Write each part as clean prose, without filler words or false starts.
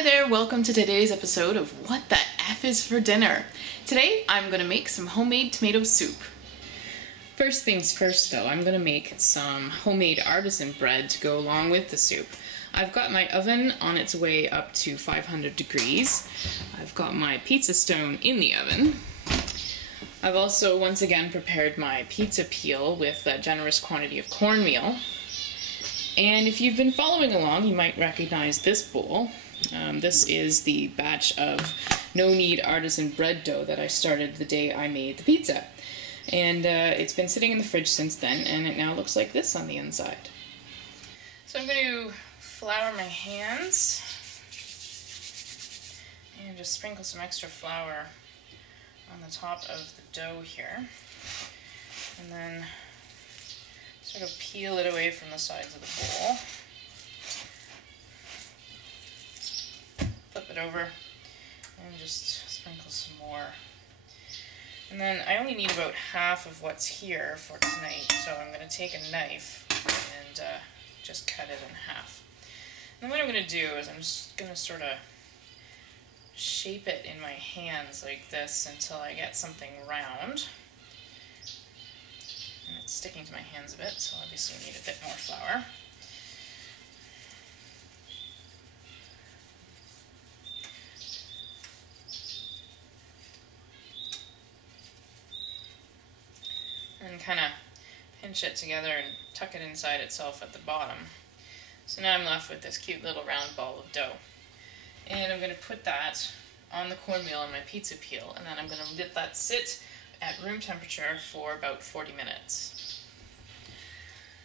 Hi there, welcome to today's episode of What the F is for Dinner. Today I'm going to make some homemade tomato soup. First things first though, I'm going to make some homemade artisan bread to go along with the soup. I've got my oven on its way up to 500 degrees. I've got my pizza stone in the oven. I've also once again prepared my pizza peel with a generous quantity of cornmeal. And if you've been following along, you might recognize this bowl. This is the batch of no-knead artisan bread dough that I started the day I made the pizza. And it's been sitting in the fridge since then, and it now looks like this on the inside. So I'm going to flour my hands and just sprinkle some extra flour on the top of the dough here. And then sort of peel it away from the sides of the bowl. Flip it over and just sprinkle some more. And then I only need about half of what's here for tonight, so I'm going to take a knife and just cut it in half. And then what I'm going to do is I'm just going to sort of shape it in my hands like this until I get something round. And it's sticking to my hands a bit, so obviously I need a bit more flour. And kind of pinch it together and tuck it inside itself at the bottom. So now I'm left with this cute little round ball of dough. And I'm going to put that on the cornmeal on my pizza peel, and then I'm going to let that sit at room temperature for about 40 minutes.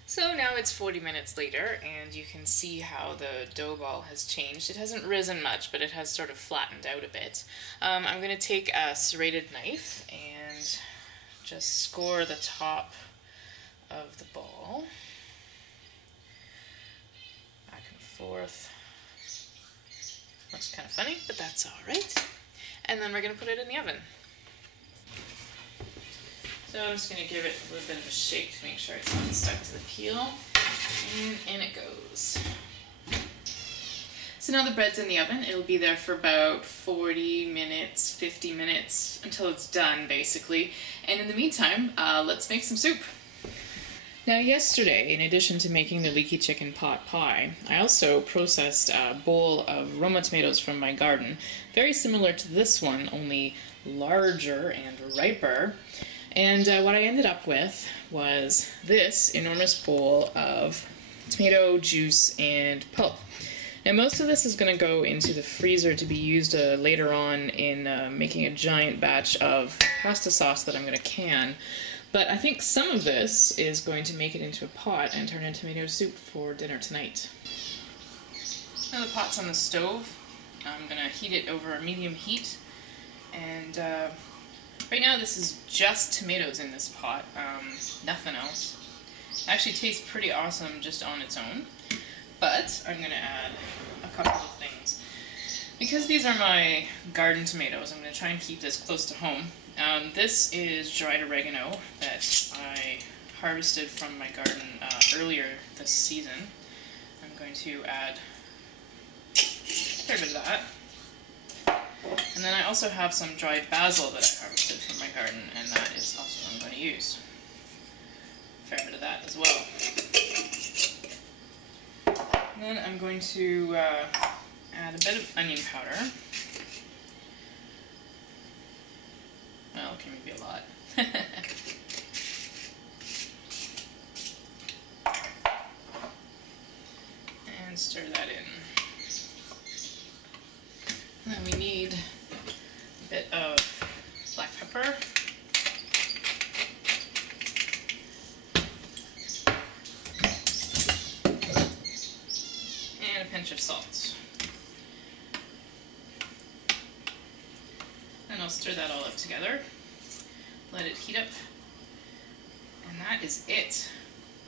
So now it's 40 minutes later, and you can see how the dough ball has changed. It hasn't risen much, but it has sort of flattened out a bit. I'm going to take a serrated knife and just score the top of the ball. Back and forth. Looks kind of funny, but that's alright. And then we're going to put it in the oven. So I'm just going to give it a little bit of a shake to make sure it's not stuck to the peel. And in it goes. So now the bread's in the oven. It'll be there for about 40 minutes, 50 minutes, until it's done, basically. And in the meantime, let's make some soup. Now yesterday, in addition to making the leaky chicken pot pie, I also processed a bowl of Roma tomatoes from my garden, very similar to this one, only larger and riper. And what I ended up with was this enormous bowl of tomato juice and pulp. Now most of this is going to go into the freezer to be used later on in making a giant batch of pasta sauce that I'm going to can. But I think some of this is going to make it into a pot and turn into tomato soup for dinner tonight. Now the pot's on the stove. I'm going to heat it over a medium heat. And right now this is just tomatoes in this pot, nothing else. It actually tastes pretty awesome just on its own. But I'm going to add a couple of things. Because these are my garden tomatoes, I'm going to try and keep this close to home. This is dried oregano that I harvested from my garden earlier this season. I'm going to add a fair bit of that. And then I also have some dried basil that I harvested from my garden, and that is also what I'm going to use. A fair bit of that as well. And then I'm going to add a bit of onion powder. Well, okay, maybe a lot. And stir that in. And then we need a bit of black pepper. And a pinch of salt. And I'll stir that all up together. Let it heat up. And that is it.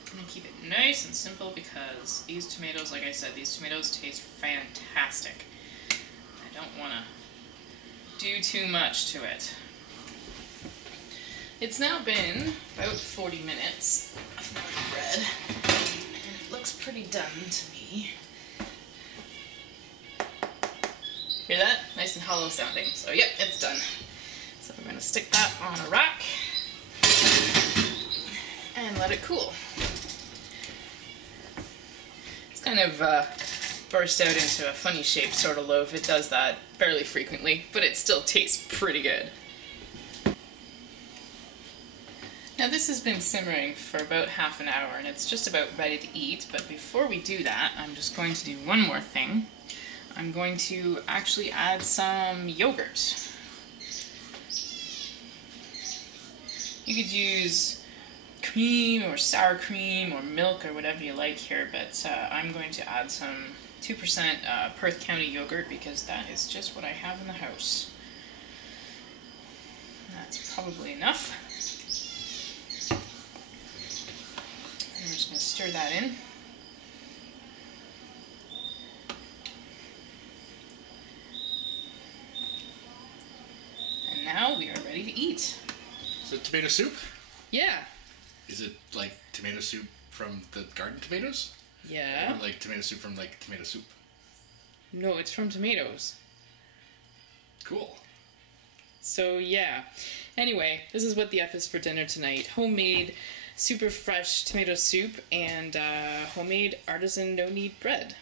I'm going to keep it nice and simple because these tomatoes, like I said, these tomatoes taste fantastic. I don't want to do too much to it. It's now been about 40 minutes of my bread, and it looks pretty done to me. hollow sounding. So yep, it's done. So we're going to stick that on a rack and let it cool. It's kind of burst out into a funny shaped sort of loaf. It does that fairly frequently, but it still tastes pretty good. Now this has been simmering for about half an hour and it's just about ready to eat, but before we do that, I'm just going to do one more thing. I'm going to actually add some yogurt. You could use cream or sour cream or milk or whatever you like here, but I'm going to add some 2% Perth County yogurt because that is just what I have in the house. That's probably enough. And we're just going to stir that in. And now we are ready to eat. Is it tomato soup? Yeah. Is it like tomato soup from the garden tomatoes? Yeah. Or like tomato soup from like tomato soup? No, it's from tomatoes. Cool. So yeah. Anyway, this is what the F is for dinner tonight. Homemade, super fresh tomato soup and homemade artisan no-knead bread.